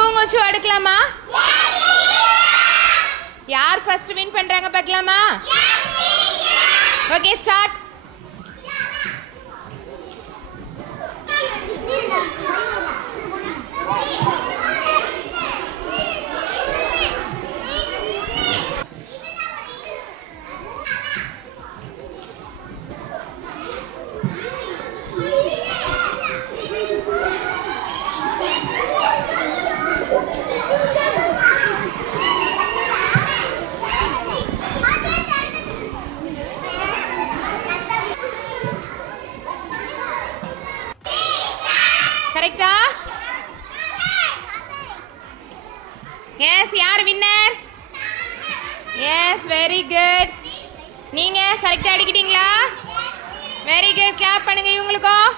கூங்குச்சு அடுக்கலாமா? யார் first win பண்றாங்க பார்க்கலாமா? Okay start. கரெக்டா? எஸ், யார் வின்னர்? Yes, very good. நீங்க கரெக்டா அடிக்கிட்டீங்களா? Very good. கிளாப் பண்ணுங்க இவங்களுக்கும்.